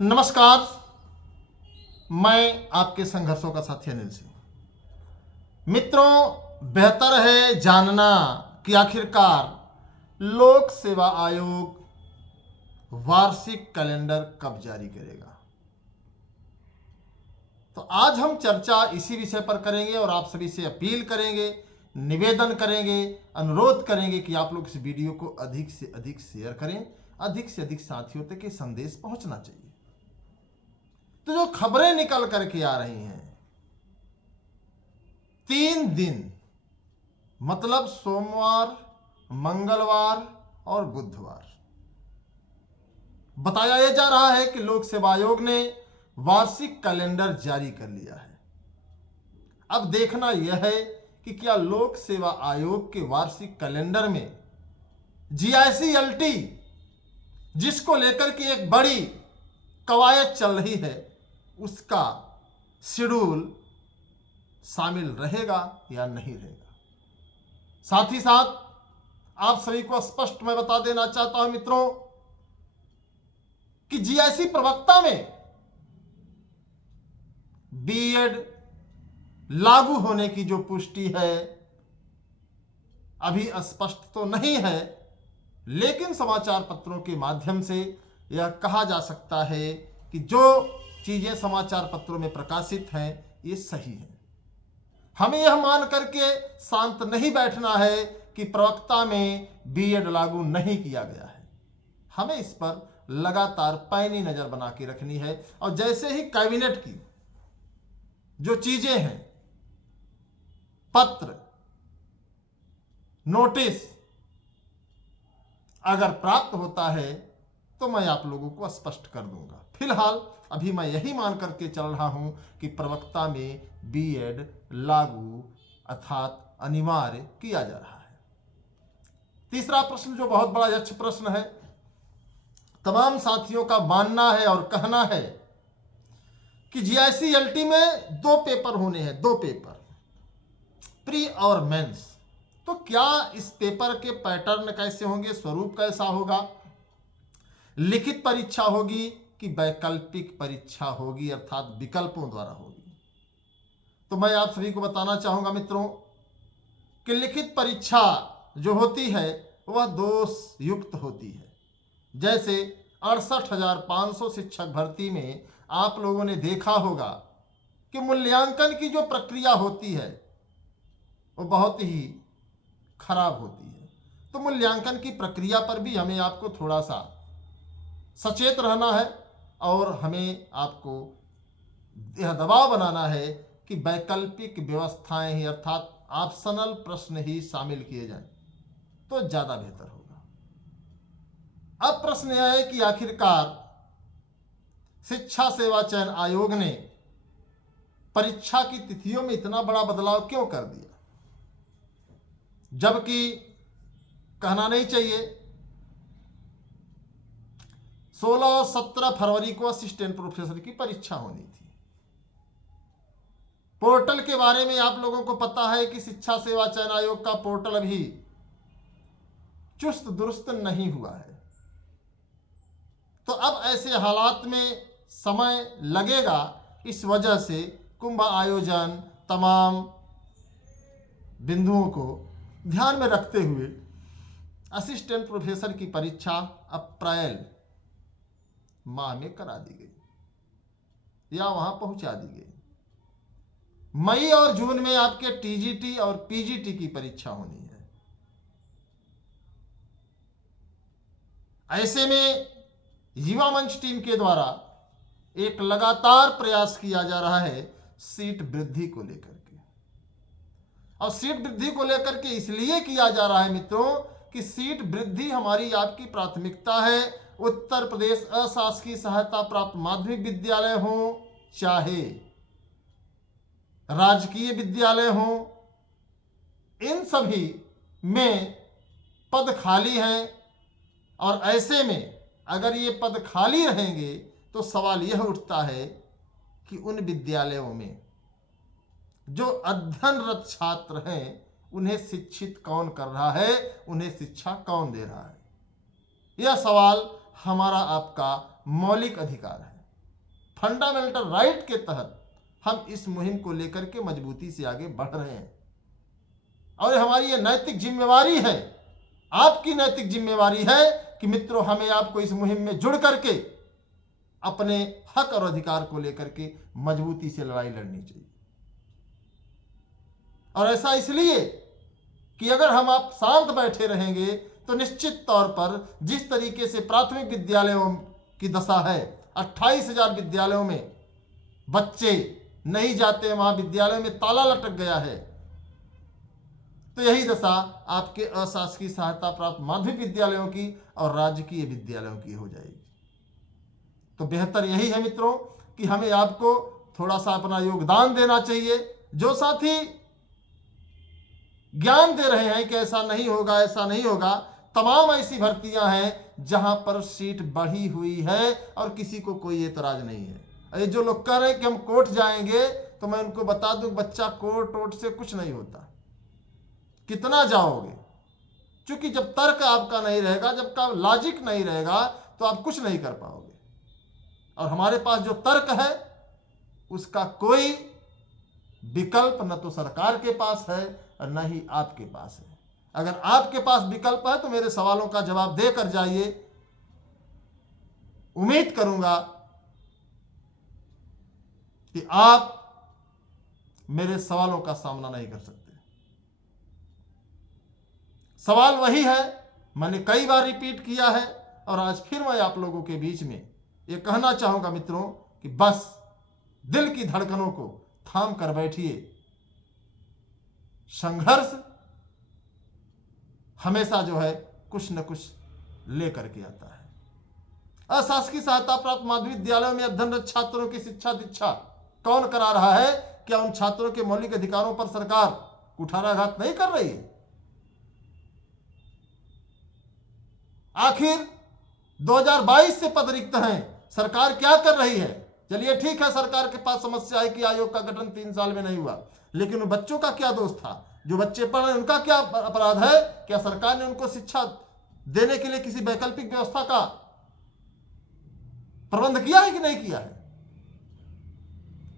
नमस्कार। मैं आपके संघर्षों का साथी अनिल सिंह। मित्रों, बेहतर है जानना कि आखिरकार लोक सेवा आयोग वार्षिक कैलेंडर कब जारी करेगा। तो आज हम चर्चा इसी विषय पर करेंगे और आप सभी से अपील करेंगे, निवेदन करेंगे, अनुरोध करेंगे कि आप लोग इस वीडियो को अधिक से अधिक शेयर करें, अधिक से अधिक साथियों तक ये संदेश पहुंचना चाहिए। तो जो खबरें निकल करके आ रही हैं, 3 दिन मतलब सोमवार, मंगलवार और बुधवार, बताया यह जा रहा है कि लोक सेवा आयोग ने वार्षिक कैलेंडर जारी कर लिया है। अब देखना यह है कि क्या लोक सेवा आयोग के वार्षिक कैलेंडर में जीआईसी-एलटी, जिसको लेकर के एक बड़ी कवायद चल रही है, उसका शेड्यूल शामिल रहेगा या नहीं रहेगा। साथ ही साथ आप सभी को स्पष्ट मैं बता देना चाहता हूं मित्रों कि जीआईसी प्रवक्ता में बीएड लागू होने की जो पुष्टि है अभी स्पष्ट तो नहीं है, लेकिन समाचार पत्रों के माध्यम से यह कहा जा सकता है कि जो चीजें समाचार पत्रों में प्रकाशित हैं ये सही है। हमें यह मान करके शांत नहीं बैठना है कि प्रवक्ता में बीएड लागू नहीं किया गया है। हमें इस पर लगातार पैनी नजर बना के रखनी है और जैसे ही कैबिनेट की जो चीजें हैं, पत्र, नोटिस अगर प्राप्त होता है तो मैं आप लोगों को स्पष्ट कर दूंगा। फिलहाल अभी मैं यही मान करके चल रहा हूं कि प्रवक्ता में बीएड लागू अर्थात अनिवार्य किया जा रहा है। तीसरा प्रश्न जो बहुत बड़ा यक्ष प्रश्न है, तमाम साथियों का मानना है और कहना है कि जीआईसी-एलटी में 2 पेपर होने हैं, 2 पेपर, प्री और मेंस। तो क्या इस पेपर के पैटर्न कैसे होंगे, स्वरूप कैसा होगा, लिखित परीक्षा होगी कि वैकल्पिक परीक्षा होगी अर्थात विकल्पों द्वारा होगी। तो मैं आप सभी को बताना चाहूंगा मित्रों कि लिखित परीक्षा जो होती है वह दोष युक्त होती है। जैसे 68,500 शिक्षक भर्ती में आप लोगों ने देखा होगा कि मूल्यांकन की जो प्रक्रिया होती है वो बहुत ही खराब होती है। तो मूल्यांकन की प्रक्रिया पर भी हमें आपको थोड़ा सा सचेत रहना है और हमें आपको यह दबाव बनाना है कि वैकल्पिक व्यवस्थाएं ही अर्थात ऑप्शनल प्रश्न ही शामिल किए जाएं तो ज्यादा बेहतर होगा। अब प्रश्न यह है कि आखिरकार शिक्षा सेवा चयन आयोग ने परीक्षा की तिथियों में इतना बड़ा बदलाव क्यों कर दिया, जबकि कहना नहीं चाहिए 16 और 17 फरवरी को असिस्टेंट प्रोफेसर की परीक्षा होनी थी। पोर्टल के बारे में आप लोगों को पता है कि शिक्षा सेवा चयन आयोग का पोर्टल अभी चुस्त दुरुस्त नहीं हुआ है। तो अब ऐसे हालात में समय लगेगा, इस वजह से कुंभ आयोजन तमाम बिंदुओं को ध्यान में रखते हुए असिस्टेंट प्रोफेसर की परीक्षा अप्रैल माह में करा दी गई या वहां पहुंचा दी गई। मई और जून में आपके टीजीटी और पीजीटी की परीक्षा होनी है। ऐसे में युवा मंच टीम के द्वारा एक लगातार प्रयास किया जा रहा है सीट वृद्धि को लेकर के, और सीट वृद्धि को लेकर के इसलिए किया जा रहा है मित्रों कि सीट वृद्धि हमारी आपकी प्राथमिकता है। उत्तर प्रदेश अशासकीय सहायता प्राप्त माध्यमिक विद्यालय हो चाहे राजकीय विद्यालय हो, इन सभी में पद खाली हैं और ऐसे में अगर ये पद खाली रहेंगे तो सवाल यह उठता है कि उन विद्यालयों में जो अध्ययनरत छात्र हैं उन्हें शिक्षित कौन कर रहा है, उन्हें शिक्षा कौन दे रहा है। यह सवाल हमारा आपका मौलिक अधिकार है। फंडामेंटल राइट के तहत हम इस मुहिम को लेकर के मजबूती से आगे बढ़ रहे हैं। और हमारी ये नैतिक जिम्मेवारी है, आपकी नैतिक जिम्मेवारी है कि मित्रों, हमें आपको इस मुहिम में जुड़ करके अपने हक और अधिकार को लेकर के मजबूती से लड़ाई लड़नी चाहिए। और ऐसा इसलिए कि अगर हम आप शांत बैठे रहेंगे तो निश्चित तौर पर जिस तरीके से प्राथमिक विद्यालयों की दशा है, 28,000 विद्यालयों में बच्चे नहीं जाते, वहां विद्यालय में ताला लटक गया है, तो यही दशा आपके अशासकीय सहायता प्राप्त माध्यमिक विद्यालयों की और राजकीय विद्यालयों की हो जाएगी। तो बेहतर यही है मित्रों कि हमें आपको थोड़ा सा अपना योगदान देना चाहिए। जो साथी ज्ञान दे रहे हैं कि ऐसा नहीं होगा, ऐसा नहीं होगा, तमाम ऐसी भर्तियां हैं जहां पर सीट बढ़ी हुई है और किसी को कोई एतराज नहीं है। ये जो लोग कह रहे हैं कि हम कोर्ट जाएंगे, तो मैं उनको बता दूं, बच्चा कोर्ट वोट से कुछ नहीं होता। कितना जाओगे? क्योंकि जब तर्क आपका नहीं रहेगा, जब का लॉजिक नहीं रहेगा, तो आप कुछ नहीं कर पाओगे। और हमारे पास जो तर्क है उसका कोई विकल्प न तो सरकार के पास है और न ही आपके पास है। अगर आपके पास विकल्प है तो मेरे सवालों का जवाब देकर जाइए। उम्मीद करूंगा कि आप मेरे सवालों का सामना नहीं कर सकते। सवाल वही है, मैंने कई बार रिपीट किया है और आज फिर मैं आप लोगों के बीच में ये कहना चाहूंगा मित्रों कि बस दिल की धड़कनों को थाम कर बैठिए। संघर्ष हमेशा जो है कुछ न कुछ लेकर के आता है। अशासकीय सहायता प्राप्त माध्यमिक विद्यालयों में अध्ययनरत छात्रों की शिक्षा दीक्षा कौन करा रहा है? क्या उन छात्रों के मौलिक अधिकारों पर सरकार कुठाराघात नहीं कर रही है? आखिर 2022 से पद रिक्त हैं, सरकार क्या कर रही है? चलिए ठीक है, सरकार के पास समस्या है कि आयोग का गठन 3 साल में नहीं हुआ, लेकिन उन बच्चों का क्या दोष था? जो बच्चे पढ़ रहे हैं उनका क्या अपराध है? क्या सरकार ने उनको शिक्षा देने के लिए किसी वैकल्पिक व्यवस्था का प्रबंध किया है कि नहीं किया है?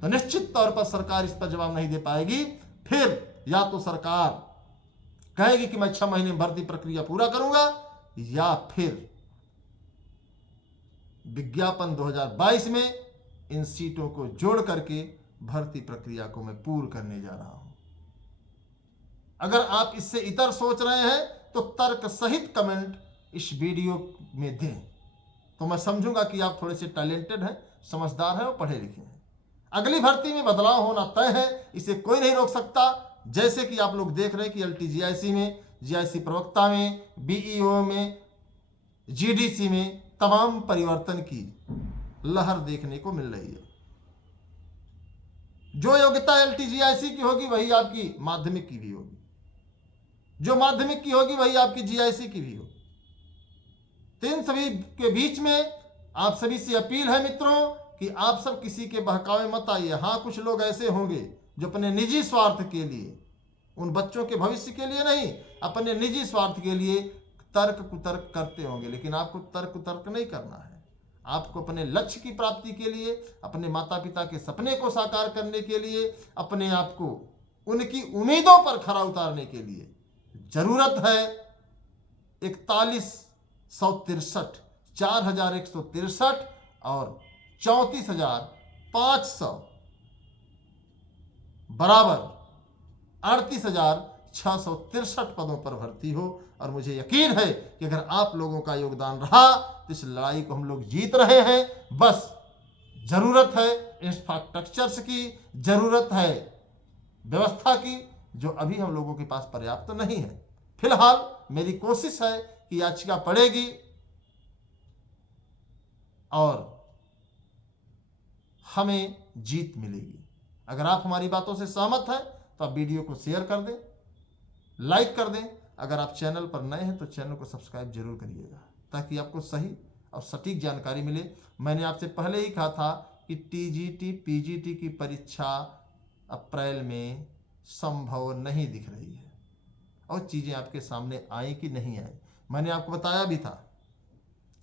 तो निश्चित तौर पर सरकार इस पर जवाब नहीं दे पाएगी। फिर या तो सरकार कहेगी कि मैं 6 महीने में भर्ती प्रक्रिया पूरा करूंगा, या फिर विज्ञापन 2022 में इन सीटों को जोड़ करके भर्ती प्रक्रिया को मैं पूर्ण करने जा रहा हूं। अगर आप इससे इतर सोच रहे हैं तो तर्क सहित कमेंट इस वीडियो में दें, तो मैं समझूंगा कि आप थोड़े से टैलेंटेड हैं, समझदार हैं और पढ़े लिखे हैं। अगली भर्ती में बदलाव होना तय है, इसे कोई नहीं रोक सकता। जैसे कि आप लोग देख रहे हैं कि LTGIC में, GIC प्रवक्ता में, BEO में, GDC में तमाम परिवर्तन की लहर देखने को मिल रही है। जो योग्यता LTGIC की होगी वही आपकी माध्यमिक की भी होगी, जो माध्यमिक की होगी वही आपकी GIC की भी होगी। तो इन सभी के बीच में आप सभी से अपील है मित्रों कि आप सब किसी के बहकावे मत आइए। हाँ, कुछ लोग ऐसे होंगे जो अपने निजी स्वार्थ के लिए, उन बच्चों के भविष्य के लिए नहीं, अपने निजी स्वार्थ के लिए तर्क कुतर्क करते होंगे, लेकिन आपको तर्क कुतर्क नहीं करना है। आपको अपने लक्ष्य की प्राप्ति के लिए, अपने माता पिता के सपने को साकार करने के लिए, अपने आप को उनकी उम्मीदों पर खरा उतारने के लिए जरूरत है 4163, 4163 और 34,500 बराबर 38,663 पदों पर भर्ती हो। और मुझे यकीन है कि अगर आप लोगों का योगदान रहा तो इस लड़ाई को हम लोग जीत रहे हैं। बस जरूरत है इंफ्रास्ट्रक्चर्स की, जरूरत है व्यवस्था की, जो अभी हम लोगों के पास पर्याप्त नहीं है। फिलहाल मेरी कोशिश है कि याचिका पड़ेगी और हमें जीत मिलेगी। अगर आप हमारी बातों से सहमत हैं तो आप वीडियो को शेयर कर दें, लाइक कर दें। अगर आप चैनल पर नए हैं तो चैनल को सब्सक्राइब जरूर करिएगा, ताकि आपको सही और सटीक जानकारी मिले। मैंने आपसे पहले ही कहा था कि TGT PGT की परीक्षा अप्रैल में संभव नहीं दिख रही है, और चीज़ें आपके सामने आई कि नहीं आई मैंने आपको बताया भी था।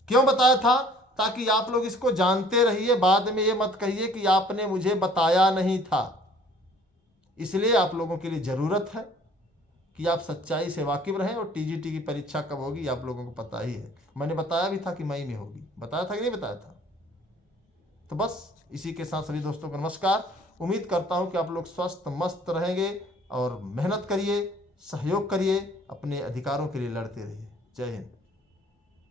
क्यों बताया था? ताकि आप लोग इसको जानते रहिए, बाद में ये मत कहिए कि आपने मुझे बताया नहीं था। इसलिए आप लोगों के लिए ज़रूरत है कि आप सच्चाई से वाकिफ रहें। और टीजीटी की परीक्षा कब होगी आप लोगों को पता ही है, मैंने बताया भी था कि मई में होगी, बताया था कि नहीं बताया था। तो बस इसी के साथ सभी दोस्तों को नमस्कार। उम्मीद करता हूं कि आप लोग स्वस्थ मस्त रहेंगे और मेहनत करिए, सहयोग करिए, अपने अधिकारों के लिए लड़ते रहिए। जय हिंद।